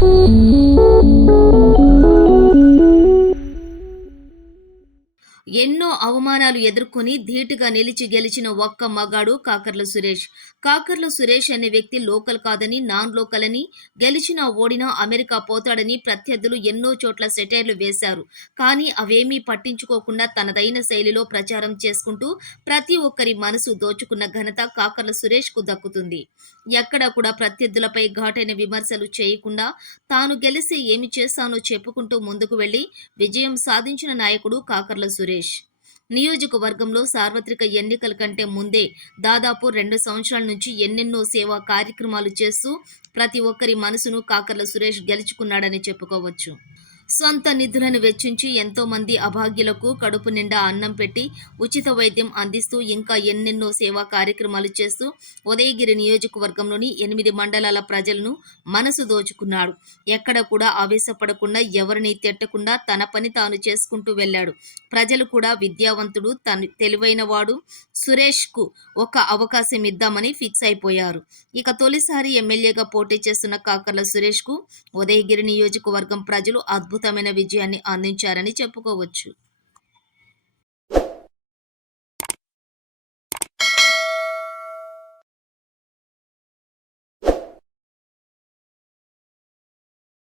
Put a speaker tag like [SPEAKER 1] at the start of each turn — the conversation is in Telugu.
[SPEAKER 1] Mm-hmm. ఎన్నో అవమానాలు ఎదుర్కొని ధీటుగా నిలిచి గెలిచిన ఒక్క మగాడు కాకర్ల సురేష్. కాకర్ల సురేష్ అనే వ్యక్తి లోకల్ కాదని నాన్ లోకల్ అని గెలిచినా ఓడినా అమెరికా పోతాడని ప్రత్యర్థులు ఎన్నో చోట్ల సెటైర్లు వేశారు. కానీ అవేమీ పట్టించుకోకుండా తనదైన శైలిలో ప్రచారం చేసుకుంటూ ప్రతి ఒక్కరి మనసు దోచుకున్న ఘనత కాకర్ల సురేష్కు దక్కుతుంది. ఎక్కడ కూడా ప్రత్యర్థులపై ఘాటైన విమర్శలు చేయకుండా తాను గెలిసి ఏమి చేస్తానో చెప్పుకుంటూ ముందుకు వెళ్ళి విజయం సాధించిన నాయకుడు కాకర్ల సురేష్. నియోజకవర్గంలో సార్వత్రిక ఎన్నికల కంటే ముందే దాదాపు రెండు సంవత్సరాల నుంచి ఎన్నెన్నో సేవా కార్యక్రమాలు చేస్తూ ప్రతి ఒక్కరి మనసును కాకర్ల సురేష్ గెలుచుకున్నాడని చెప్పుకోవచ్చు. సొంత నిధులను వెచ్చించి ఎంతోమంది అభాగ్యులకు కడుపు నిండా అన్నం పెట్టి ఉచిత వైద్యం అందిస్తూ ఇంకా ఎన్నెన్నో సేవా కార్యక్రమాలు చేస్తూ ఉదయగిరి నియోజకవర్గంలోని ఎనిమిది మండలాల ప్రజలను మనసు దోచుకున్నాడు. ఎక్కడ కూడా ఆవేశపడకుండా ఎవరిని తిట్టకుండా తన పని తాను చేసుకుంటూ వెళ్ళాడు. ప్రజలు కూడా విద్యావంతుడు తను తెలివైనవాడు సురేష్కు ఒక అవకాశం ఇద్దామని ఫిక్స్ అయిపోయారు. ఇక తొలిసారి ఎమ్మెల్యేగా పోటీ చేస్తున్న కాకర్ల సురేష్కు ఉదయగిరి నియోజకవర్గం ప్రజలు అద్భుతమైన విజయాన్ని అందించారని చెప్పుకోవచ్చు.